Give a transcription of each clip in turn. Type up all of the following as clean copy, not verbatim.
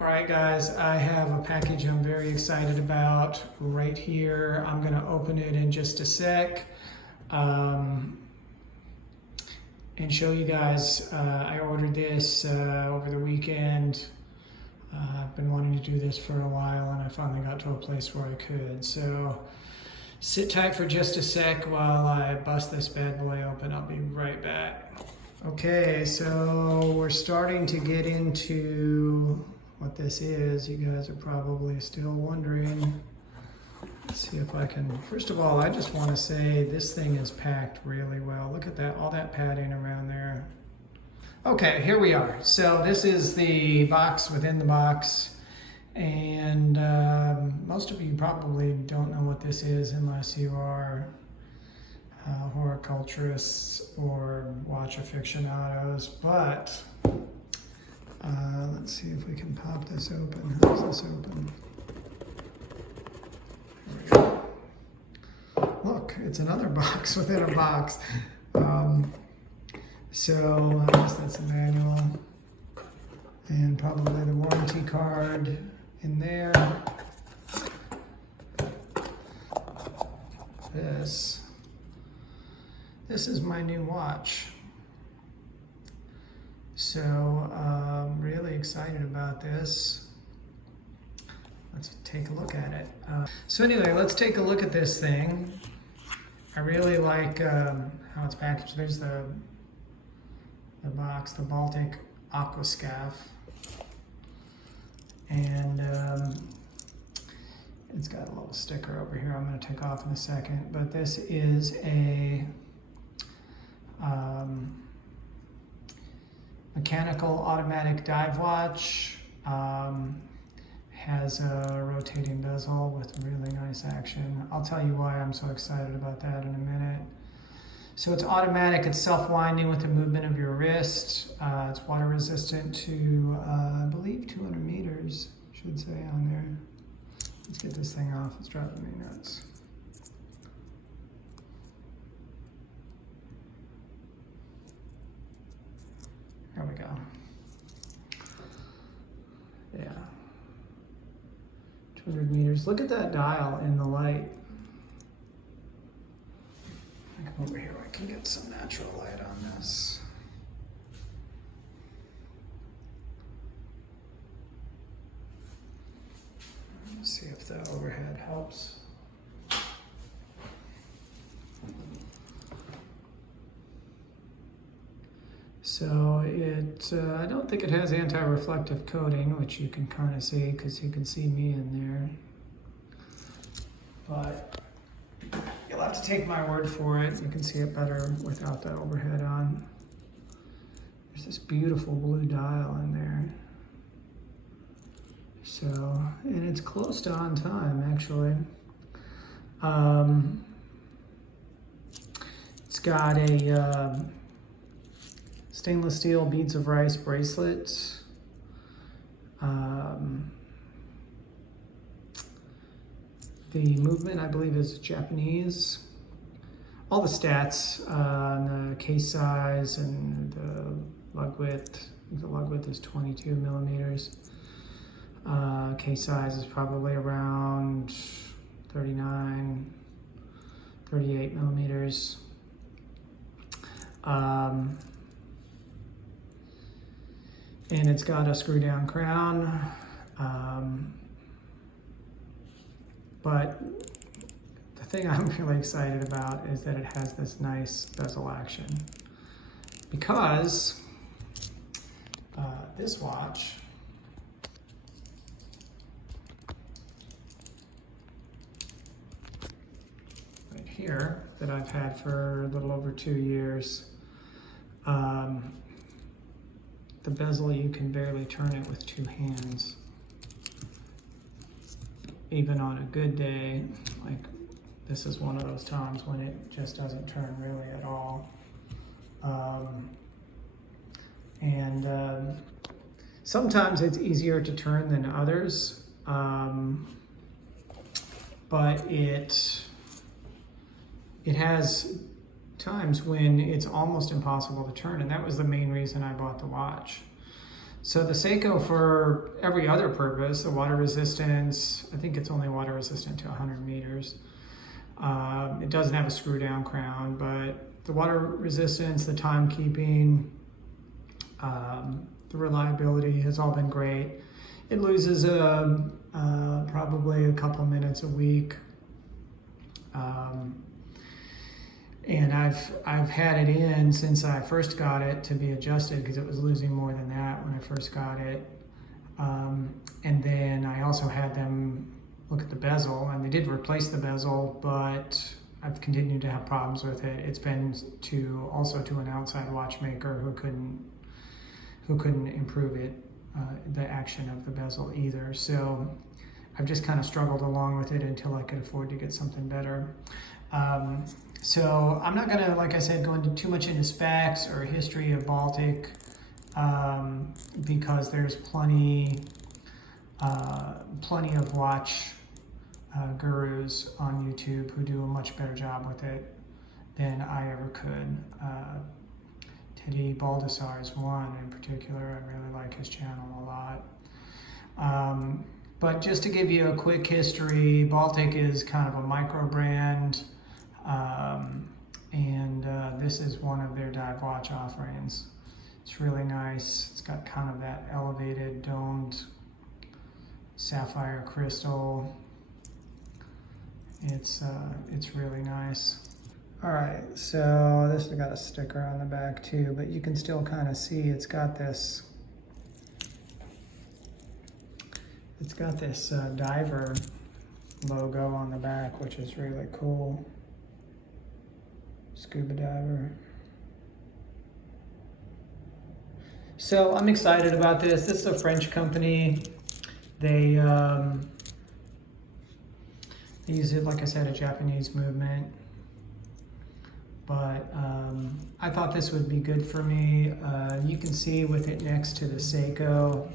All right, guys, I have a package I'm very excited about right here. I'm gonna open it in just a sec and show you guys. I ordered this over the weekend. I've been wanting to do this for a while and I finally got to a place where I could. So sit tight for just a sec while I bust this bad boy open. I'll be right back. Okay, so we're starting to get into what this is. You guys are probably still wondering. Let's see if I can, first of all, I just want to say this thing is packed really well. Look at that, all that padding around there. Okay, here we are. So this is the box within the box. And most of you probably don't know what this is unless you are horticulturalists or watch aficionados, but let's see if we can pop this open. How's this open? Here we go. Look, it's another box within a box. So I guess that's a manual and probably the warranty card in there. This is my new watch. So I'm really excited about this. Let's take a look at it. So anyway, let's take a look at this thing. I really like how it's packaged. There's the box, the Baltic Aquascaphe. And it's got a little sticker over here I'm going to take off in a second. But this is a mechanical automatic dive watch. Has a rotating bezel with really nice action. I'll tell you why I'm so excited about that in a minute. So it's automatic, it's self-winding with the movement of your wrist. It's water resistant to, I believe 200 meters, should say on there. Let's get this thing off, it's driving me nuts. There we go. Yeah. 200 meters. Look at that dial in the light. I come over here, I can get some natural light on this. Let's see if the overhead helps. So I don't think it has anti-reflective coating, which you can kind of see because you can see me in there. But you'll have to take my word for it. You can see it better without that overhead on. There's this beautiful blue dial in there. So, and it's close to on time, actually. It's got a stainless steel beads of rice bracelet. The movement, I believe, is Japanese. All the stats, the case size and the lug width. I think the lug width is 22 millimeters. Case size is probably around 39, 38 millimeters. And it's got a screw down crown. But the thing I'm really excited about is that it has this nice bezel action. Because this watch right here that I've had for a little over 2 years, the bezel, you can barely turn it with 2 hands. Even on a good day, like this is one of those times when it just doesn't turn really at all. Sometimes it's easier to turn than others, but it has times when it's almost impossible to turn, and that was the main reason I bought the watch. So the Seiko, for every other purpose, the water resistance, I think it's only water resistant to 100 meters. It doesn't have a screw down crown, but the water resistance, the timekeeping, the reliability has all been great. It loses probably a couple minutes a week. And I've had it in since I first got it to be adjusted, because it was losing more than that when I first got it. And then I also had them look at the bezel, and they did replace the bezel, but I've continued to have problems with it. It's been also to an outside watchmaker who couldn't improve it, the action of the bezel either. So I've just kind of struggled along with it until I could afford to get something better. So I'm not gonna, like I said, go into too much into specs or history of Baltic, because there's plenty of watch gurus on YouTube who do a much better job with it than I ever could. Teddy Baldessar is one in particular. I really like his channel a lot. But just to give you a quick history, Baltic is kind of a micro brand, and this is one of their dive watch offerings. It's really nice. It's got kind of that elevated domed sapphire crystal. It's really nice. All right, so this has got a sticker on the back too, but you can still kind of see it's got this diver logo on the back, which is really cool. Scuba diver. So I'm excited about this. This is a French company. They use it, like I said, a Japanese movement. But I thought this would be good for me. You can see with it next to the Seiko.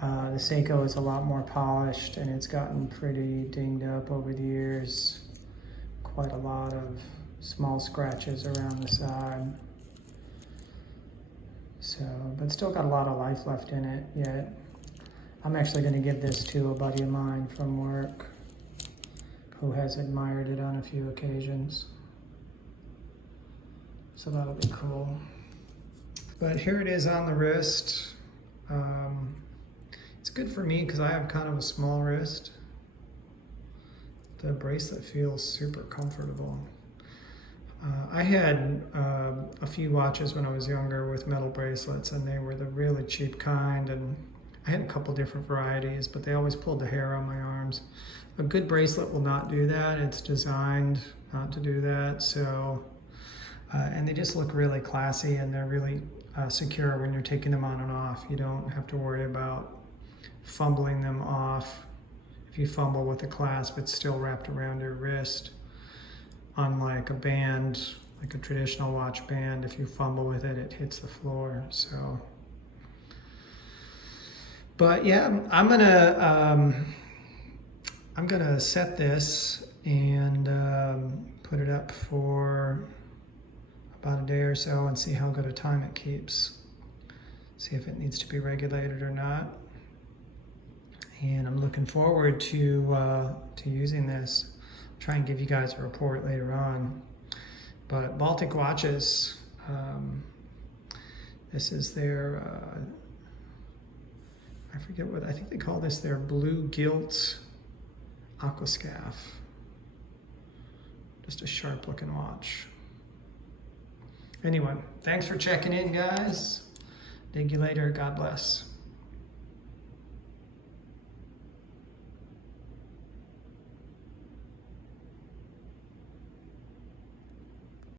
The Seiko is a lot more polished, and it's gotten pretty dinged up over the years. Quite a lot of small scratches around the side. So, but still got a lot of life left in it yet. I'm actually going to give this to a buddy of mine from work who has admired it on a few occasions. So that'll be cool. But here it is on the wrist. It's good for me because I have kind of a small wrist. The bracelet feels super comfortable. I had a few watches when I was younger with metal bracelets, and they were the really cheap kind, and I had a couple different varieties, but they always pulled the hair on my arms. A good bracelet will not do that. It's designed not to do that. So, and they just look really classy, and they're really secure when you're taking them on and off. You don't have to worry about fumbling them off. If you fumble with the clasp, it's still wrapped around your wrist. Unlike a band, like a traditional watch band, if you fumble with it, it hits the floor. So, but yeah, I'm gonna set this and put it up for about a day or so and see how good a time it keeps. See if it needs to be regulated or not. And I'm looking forward to using this. Try and give you guys a report later on. But Baltic watches, this is their, I forget what, I think they call this their blue Gilt Aquascaphe. Just a sharp looking watch. Anyway, thanks for checking in, guys. Dig you later. God bless.